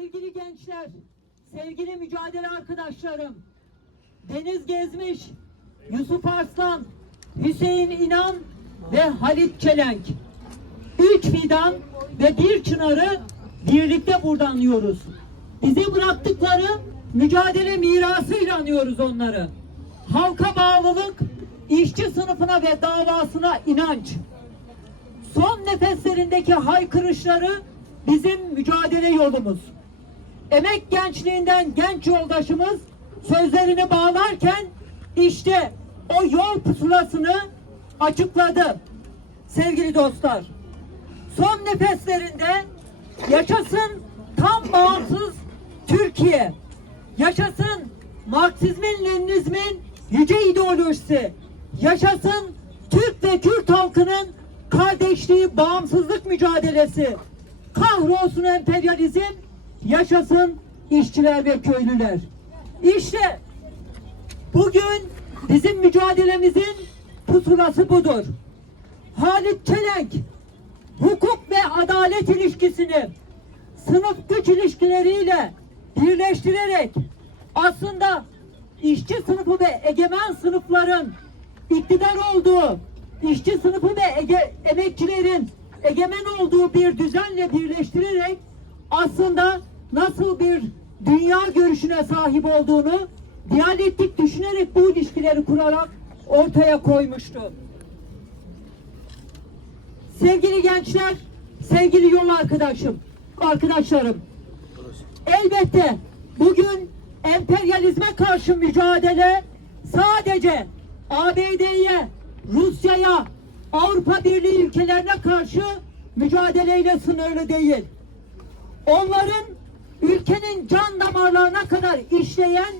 Sevgili gençler, sevgili mücadele arkadaşlarım, Deniz Gezmiş, Yusuf Arslan, Hüseyin İnan ve Halit Çelenk. Üç fidan ve bir çınarı birlikte burada anıyoruz. Bize bıraktıkları mücadele mirasıyla anıyoruz onları. Halka bağlılık, işçi sınıfına ve davasına inanç. Son nefeslerindeki haykırışları bizim mücadele yolumuz. Emek gençliğinden genç yoldaşımız sözlerini bağlarken işte o yol pusulasını açıkladı. Sevgili dostlar, son nefeslerinde yaşasın tam bağımsız Türkiye, yaşasın Marksizmin, Leninizmin yüce ideolojisi, yaşasın Türk ve Kürt halkının kardeşliği, bağımsızlık mücadelesi, kahrolsun emperyalizm, yaşasın işçiler ve köylüler. İşte bugün bizim mücadelemizin pusulası budur. Halit Çelenk hukuk ve adalet ilişkisini sınıf güç ilişkileriyle birleştirerek aslında işçi sınıfı ve egemen sınıfların iktidar olduğu, işçi sınıfı ve ege, emekçilerin egemen olduğu bir düzenle birleştirerek aslında nasıl bir dünya görüşüne sahip olduğunu diyalektik düşünerek bu ilişkileri kurarak ortaya koymuştu. Sevgili gençler, sevgili yol arkadaşım, arkadaşlarım. Elbette bugün emperyalizme karşı mücadele sadece ABD'ye, Rusya'ya, Avrupa Birliği ülkelerine karşı mücadeleyle sınırlı değil. Onların ülkenin can damarlarına kadar işleyen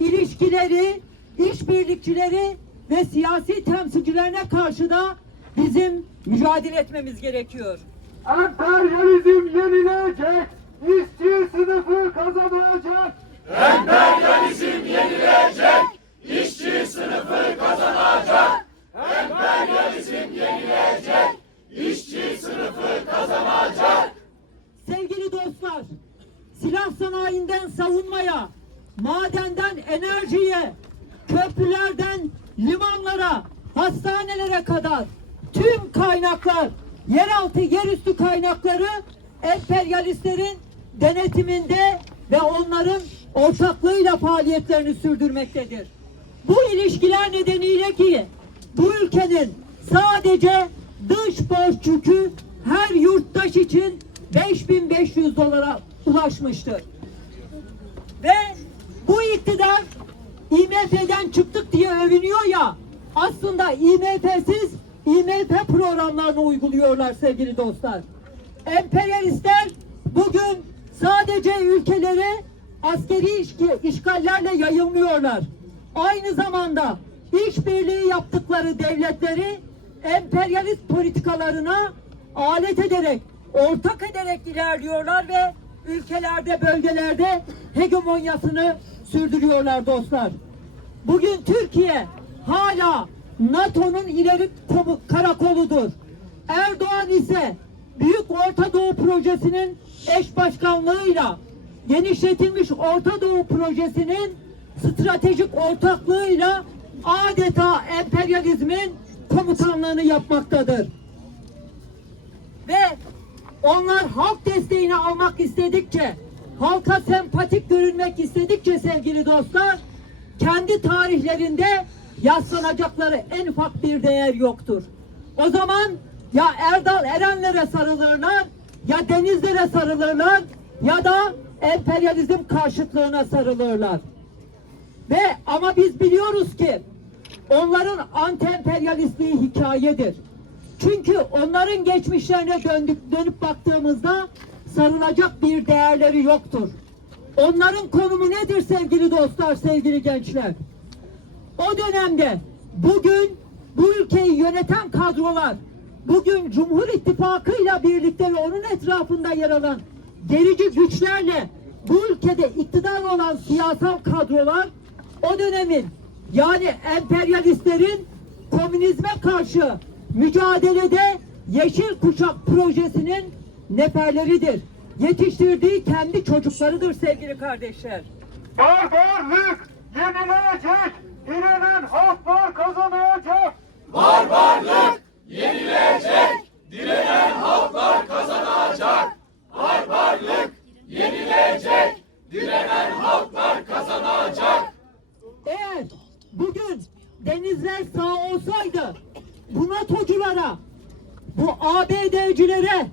ilişkileri, işbirlikçileri ve siyasi temsilcilerine karşı da bizim mücadele etmemiz gerekiyor. Emperyalizm yenilecek, işçi sınıfı kazanacak. Sevgili madenden enerjiye, köprülerden limanlara, hastanelere kadar tüm kaynaklar, yeraltı, yerüstü kaynakları emperyalistlerin denetiminde ve onların ortaklığıyla faaliyetlerini sürdürmektedir. Bu ilişkiler nedeniyle ki bu ülkenin sadece dış borç yükü her yurttaş için 5500 dolara ulaşmıştır. Ve bu iktidar IMF'den çıktık diye övünüyor ya aslında IMF'siz IMF programlarını uyguluyorlar sevgili dostlar. Emperyalistler bugün sadece ülkeleri askeri işki- işgallerle yayılmıyorlar. Aynı zamanda işbirliği yaptıkları devletleri emperyalist politikalarına alet ederek, ortak ederek ilerliyorlar ve ülkelerde, bölgelerde hegemonyasını sürdürüyorlar dostlar. Bugün Türkiye hala NATO'nun ileri karakoludur. Erdoğan ise Büyük Orta Doğu Projesi'nin eş başkanlığıyla genişletilmiş Orta Doğu Projesi'nin stratejik ortaklığıyla adeta emperyalizmin komutanlığını yapmaktadır. Ve onlar halk desteğini almak istedikçe, halka sempatik görünmek istedikçe sevgili dostlar, kendi tarihlerinde yaslanacakları en ufak bir değer yoktur. O zaman ya Erdal Erenlere sarılırlar, ya denizlere sarılırlar, ya da emperyalizm karşıtlığına sarılırlar. Ve ama biz biliyoruz ki onların anti-emperyalistliği hikayedir. Çünkü onların geçmişlerine döndük, dönüp baktığımızda sarılacak bir değerleri yoktur. Onların konumu nedir sevgili dostlar, sevgili gençler? O dönemde bugün bu ülkeyi yöneten kadrolar, bugün Cumhur İttifakı'yla birlikte ve onun etrafında yer alan gerici güçlerle bu ülkede iktidar olan siyasal kadrolar o dönemin yani emperyalistlerin komünizme karşı mücadelede Yeşil Kuşak projesinin neferleridir. yetiştirdiği kendi çocuklarıdır sevgili kardeşler. Barbarlık yenilecek. Direnen halklar kazanacak. Eğer bugün denizler sağ olsaydı bu NATO'culara, bu ABD'cilere,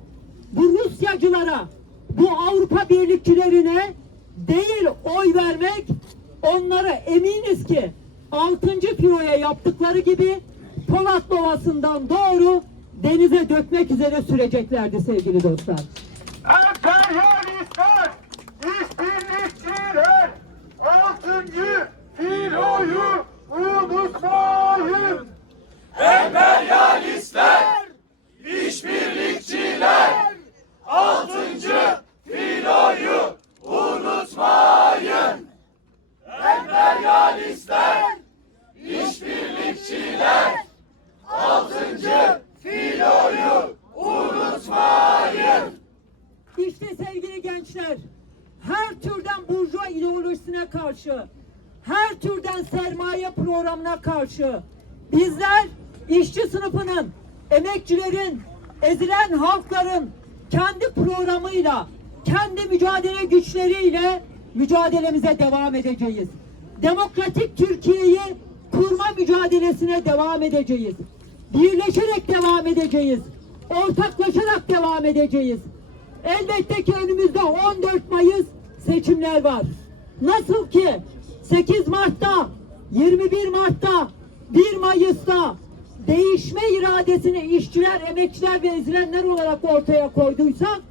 bu Rusyacılara, bu Avrupa Birlikçilerine değil oy vermek onlara eminiz ki 6. filoya yaptıkları gibi Polat Ovası'ndan doğru denize dökmek üzere süreceklerdi sevgili dostlar. Emperyalistler, işbirlikçiler, altıncı filoyu unutmayın. Emperyalistler, işbirlikçiler, altıncı filoyu unutmayın. Emperyalistler, işbirlikçiler, altıncı filoyu unutmayın. İşte sevgili gençler, her türden burjuva ideolojisine karşı, her türden programına karşı bizler işçi sınıfının, emekçilerin, ezilen halkların kendi programıyla, kendi mücadele güçleriyle mücadelemize devam edeceğiz. Demokratik Türkiye'yi kurma mücadelesine devam edeceğiz. Birleşerek devam edeceğiz. Ortaklaşarak devam edeceğiz. Elbette ki önümüzde 14 Mayıs seçimler var. Nasıl ki 8 Mart'ta, 21 Mart'ta, 1 Mayıs'ta değişme iradesini işçiler, emekçiler ve ezilenler olarak ortaya koyduysak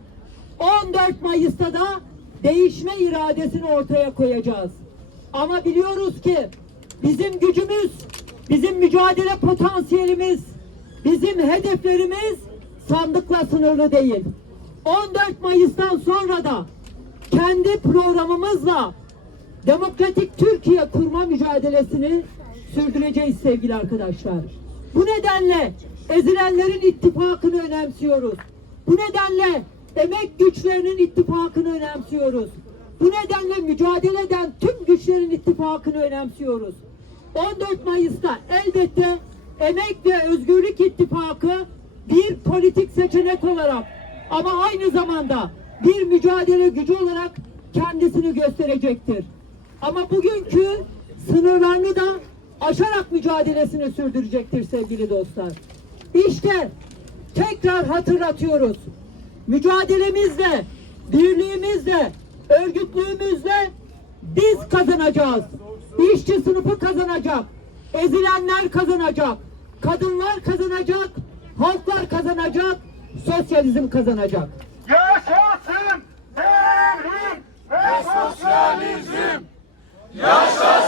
14 Mayıs'ta da değişme iradesini ortaya koyacağız. Ama biliyoruz ki bizim gücümüz, bizim mücadele potansiyelimiz, bizim hedeflerimiz sandıkla sınırlı değil. 14 Mayıs'tan sonra da kendi programımızla demokratik Türkiye kurma mücadelesini sürdüreceğiz sevgili arkadaşlar. Bu nedenle ezilenlerin ittifakını önemsiyoruz. Bu nedenle emek güçlerinin ittifakını önemsiyoruz. Bu nedenle mücadele eden tüm güçlerin ittifakını önemsiyoruz. 14 Mayıs'ta elbette Emek ve Özgürlük İttifakı bir politik seçenek olarak ama aynı zamanda bir mücadele gücü olarak kendisini gösterecektir. Ama bugünkü sınırlarını da aşarak mücadelesini sürdürecektir sevgili dostlar. İşte tekrar hatırlatıyoruz. Mücadelemizle, birliğimizle, örgütlüğümüzle biz kazanacağız. İşçi sınıfı kazanacak. Ezilenler kazanacak. Kadınlar kazanacak. Halklar kazanacak. Sosyalizm kazanacak. Yaşasın devrim ve sosyalizm. Yaşa!